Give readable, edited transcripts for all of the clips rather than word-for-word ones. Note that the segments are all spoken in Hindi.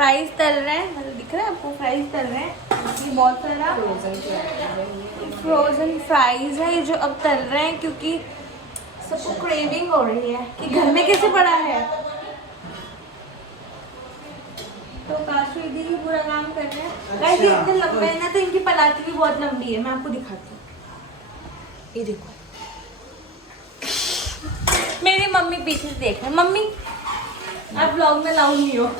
फ्राइज तल रहे हैं, मतलब दिख रहा है आपको, फ्राइज तल रहे हैं। ये बहुत सारा फ्रोजन फ्राइज है ये जो अब तल रहे हैं, क्योंकि सबको क्रेविंग हो रही है कि घर में कैसे पड़ा है। तो काशू दीदी भी पूरा काम कर रहे हैं। गाइस ये इतने लंबे हैं ना, तो इनकी पलाती भी बहुत लंबी है, मैं आपको दिखाती हूँ। ये देखो, मेरी मम्मी पीछे से देख रहे हैं। मम्मी आप व्लॉग में लाउड नहीं हो।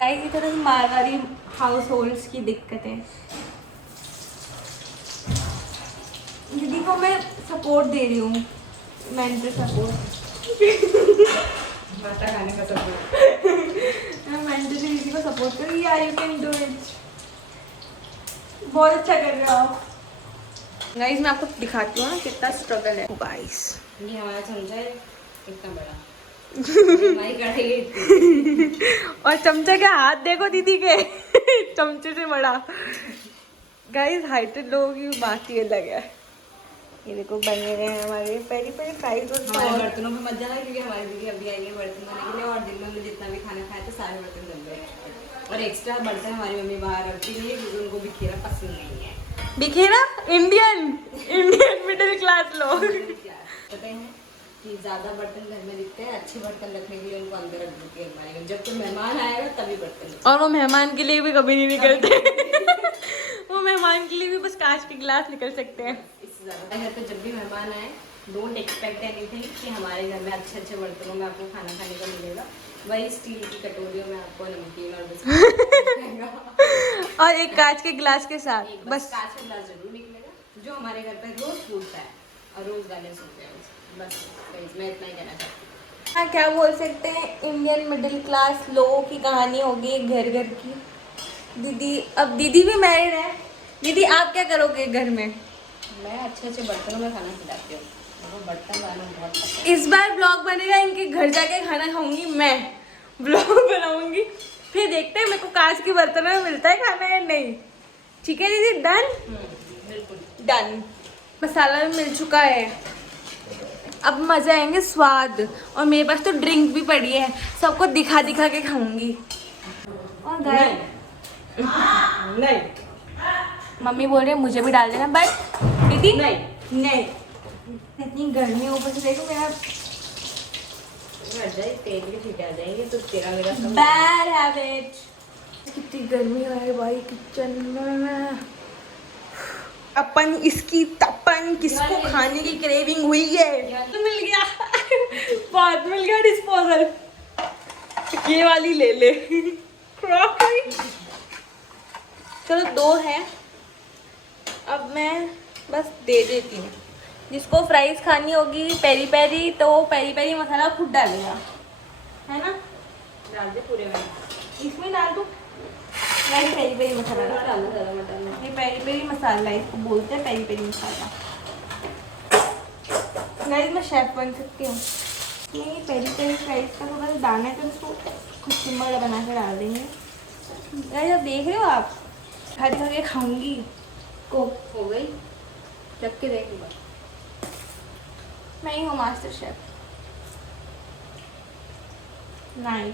की तरह मारवाड़ी हाउस होल्ड्स की दिक्कतें। दीदी को मैं सपोर्ट दे रही हूँ, मेंटल सपोर्ट। माता खाने का सपोर्ट। मैं मेंटली दीदी को सपोर्ट कर रही हूँ। यू कैन डू इट, बहुत अच्छा कर रहे हो आप। गाइस मैं आपको दिखाती हूँ ना कितना स्ट्रगल है। गाइस ये हमारा चमचा है इतना बड़ा। हमारी कढ़ाई इतनी। और चमचे के हाथ देखो दीदी के। चमचे से बड़ा। गाइस हाइटेड लोगों की बात ही अलग है। ये देखो बने रहे हैं हमारे पहली पहली फ्राइज। हमारे बर्तनों पे मत जाना, क्योंकि हमारी दीदी अभी आई है बर्तन धोने के लिए, और दिन में हमने जितना भी खाना खाया था सारे बर्तन धुल गए। और एक्स्ट्रा बर्तन हमारी मम्मी बाहर रखती है क्योंकि उनको बिखेरा पसंद नहीं है। बिखेरा? इंडियन मिडिल क्लास लोग। पता है कि ज्यादा बर्तन घर में दिखते हैं, अच्छे बर्तन रखने के लिए उनको अंदर रख देती है अलमारी में। जब कोई मेहमान आएगा तभी बर्तन। और वो मेहमान के लिए भी कभी नहीं निकलते। वो मेहमान के लिए भी बस कांच के गिलास निकल सकते हैं। इससे ज्यादा घर पे जब भी मेहमान आए, डोंट एक्सपेक्ट एनीथिंग कि हमारे घर में अच्छे अच्छे बर्तनों में आपको खाना खाने को मिलेगा। वही स्टील की कटोरियों में आपको नमकीन और बिस्कुट और एक कांच के गिलास के साथ बस कांच का गिलास जरूर निकलेगा, जो हमारे घर पे रोज फूटता है और रोज बैलेंस होते हैं। बस मैं इतना ही कहना चाहती हूँ। हाँ क्या बोल सकते हैं, इंडियन मिडिल क्लास लोगों की कहानी होगी घर घर की। दीदी, अब दीदी भी मैरिड है। दीदी आप क्या करोगे घर में? मैं अच्छे अच्छे बर्तनों में खाना खिलाती हूँ, मेरे को बर्तन बनाना बहुत पसंद इस बार ब्लॉग बनेगा, इनके घर जाके खाना खाऊंगी मैं, ब्लॉग बनाऊंगी, फिर देखते हैं मेरे को कांच के बर्तनों में मिलता है खाना या नहीं। ठीक है दीदी, डन? बिल्कुल डन। मसाला भी मिल चुका है, अब मजे आएंगे स्वाद। और मेरे पास तो ड्रिंक भी पड़ी है, सबको दिखा दिखा के खाऊंगी। और नहीं मम्मी बोल रही है मुझे भी डाल देना, बट दीदी नहीं नहीं। इतनी गर्मी ऊपर से देखो मेरा तेल भी ठीक आ जाएंगे तो तेरा मेरा सब बैड हैबिट। कितनी गर्मी है भाई किचन में। अपन इसकी तपन किसको खाने की क्रेविंग हुई है? तो मिल गया। बहुत मिल गया डिस्पोजल। ये वाली ले ले। क्रॉकरी। चलो 2 है, अब मैं बस दे देती हूँ। जिसको फ्राइज खानी होगी पेरी पेरी, तो पेरी पेरी मसाला खुद डालेगा, है ना? डाल दे पूरे में, इसमें डाल दूँ? नहीं, पेरी पेरी मसाला डाल। डालना ज़्यादा मत डालना। ये पेरी पेरी मसाला, इसको बोलते हैं पेरी पेरी मसाला। गाइस मैं शेफ बन सकती हूँ। नहीं, पेरी पेरी फ्राइज का थोड़ा सा दाना है तो इसको कुछ सिंबल बना के डाल देंगे। गाइस अब देख रहे हो आप, खा खा के खाऊंगी को। हो गई, रख के देख एक बार। मैं ही हूँ मास्टर शेफ। नहीं,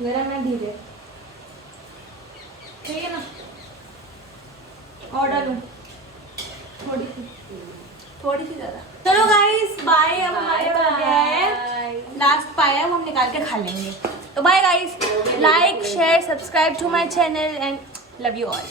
गरम है धीरे, ठीक है ना? और डालूं थोड़ी सी ज़्यादा। चलो गाइस बाय। अब हमारे पास है लास्ट पाया, वो हम निकाल के खा लेंगे। तो bye guys, like share subscribe to my channel and love you all.